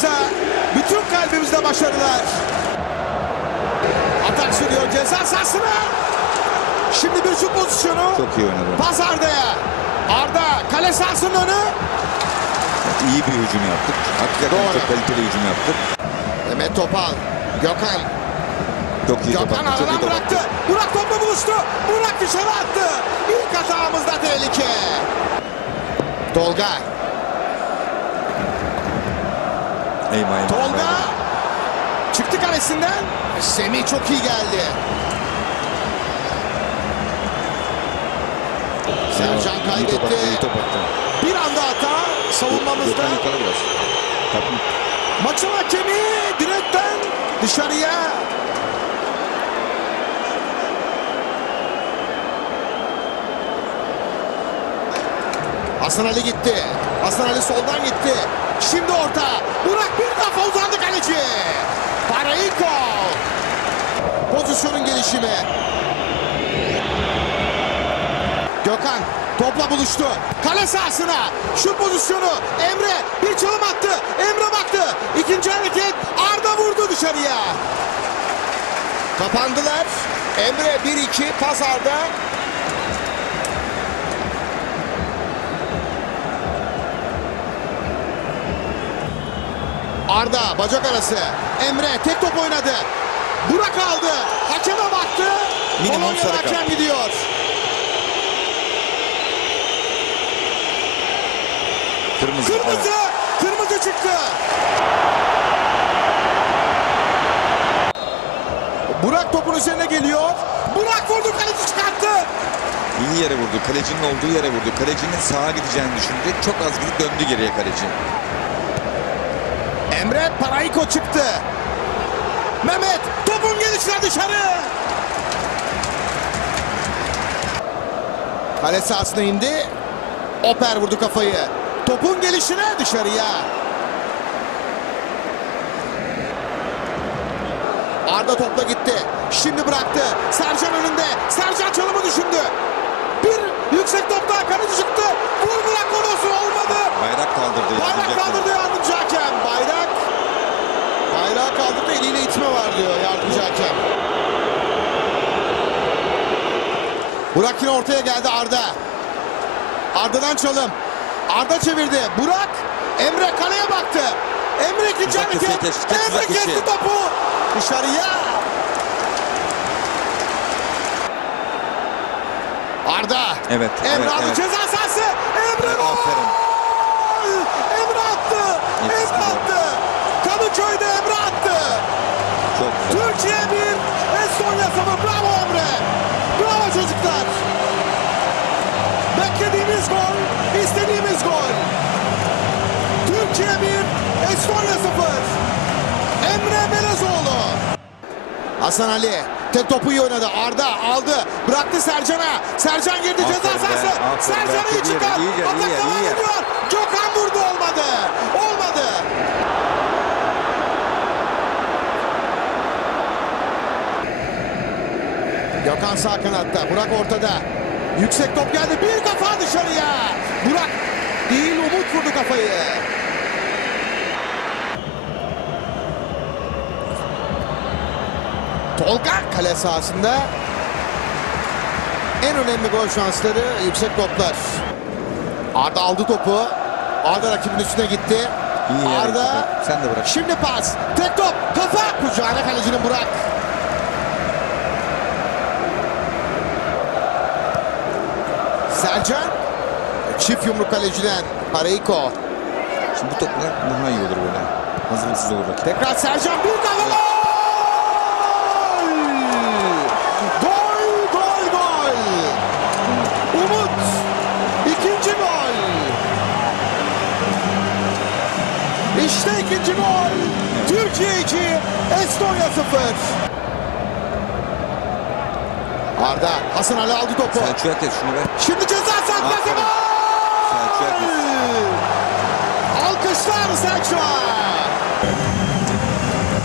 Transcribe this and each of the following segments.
Kulağımızda, bütün kalbimizde başarılar. Atak sürüyor ceza sahasına. Şimdi bir şut pozisyonu. Çok iyi oynadı. Pas Arda'ya. Arda kale sahasının önü. İyi bir hücum yaptık. Hakikaten Doğru. çok kaliteli hücum yaptık. Mehmet Topal. Gökhan. Çok iyi Gökhan attı. Çok iyi aradan top bıraktı. Burak topla buluştu. Burak dışarı attı. İlk hatamızda tehlike. Tolga. Eyvah eyvah. Tolga. Çıktı kalesinden. Semih çok iyi geldi. Sercan İyi top attı. kaybetti. top attı. Bir anda hata savunmamızda. Maçın hakemi direkten dışarıya. Hasan Ali gitti. Hasan Ali soldan gitti. Şimdi orta. Burak bir defa uzandı kaleci. Paraiko. Pozisyonun gelişimi. Gökhan topla buluştu. Kale sahasına. Şu pozisyonu. Emre bir çalım attı. Emre baktı. İkinci hareket. Arda vurdu dışarıya. Kapandılar. Emre 1-2 pas Arda. Bacak arası. Emre tek top oynadı. Burak aldı. Hakeme baktı. Polonyalı hakem gidiyor. Kırmızı. Kırmızı. Evet. Kırmızı çıktı. Burak topun üzerine geliyor. Burak vurdu kaleci çıkarttı. İyi yere vurdu. Kalecinin olduğu yere vurdu. Kalecinin sağa gideceğini düşündü. Çok az gidip döndü geriye kaleci. Emre Paraiko çıktı. Mehmet topun gelişine dışarı. Kale sahasına indi. Oper vurdu kafayı. Topun gelişine dışarıya. Arda topla gitti. Şimdi bıraktı. Sercan önünde. Sercan çalımı düşündü. Bir yüksek topta kaleci çıktı. Vur bırak gol olsun olmadı. Bayrak kaldırdı. Bayrak yardımcı hakem. kaldırdı yardımcı hakem. Bayrak. Bayrağı kaldırdı itme var diyor yardımcı hakem. Burak yine ortaya geldi Arda. Arda'dan çalım. Arda çevirdi. Burak. Emre kaleye baktı. Emre ikinci hareket. Emre kesti topu. Dışarıya. Arda. Evet, Emre evet, evet. ceza sahası. Emre Evet, gol. aferin. Emre attı. Emre attı. Kadıköy'de Emre attı. Beklediğimiz gol, istediğimiz gol. Türkiye 1, Estonya 0. Emre Belezoğlu. Hasan Ali tek topu iyi oynadı. Arda aldı. Bıraktı Sercan'a. Sercan girdi Aferin ceza sahası. aferin be. Sercan iyi çıkar. Atak devam ediyor. Gökhan vurdu olmadı. Olmadı. Gökhan sağ kanatta. Burak ortada. Yüksek top geldi. Bir kafa dışarıya. Burak değil Umut vurdu kafayı. Tolga kale sahasında en önemli gol şansları yüksek toplar. Arda aldı topu. Arda rakibin üstüne gitti. İyi Arda. Sen de bırak. Şimdi pas. Tek top. Kafa. Kucağına kalecinin Burak. Selcan. Çift yumruk kaleciden. Pareiko. Şimdi bu toplar daha iyi olur böyle. Hazırlıksız olur rakip. Tekrar Sercan bir kafa gol! Gol, gol, gol! Umut ikinci gol. İşte ikinci gol. Türkiye 2, Estonya 0. Arda, Hasan Ali aldı topu. Selçuk'a kes şunu be. Şimdi ceza Aferin. gol! Selçuk'a kes. Alkışlar Selçuk'a.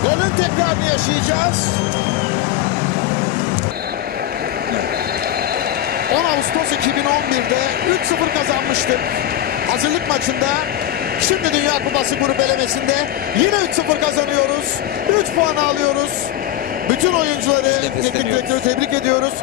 Golün tekrarını yaşayacağız. 10 Ağustos 2011'de 3-0 kazanmıştık. Hazırlık maçında şimdi Dünya Kupası grup elemesinde yine 3-0 kazanıyoruz. 3 puan alıyoruz. Bütün oyuncuları teknik direktörü tebrik ediyoruz.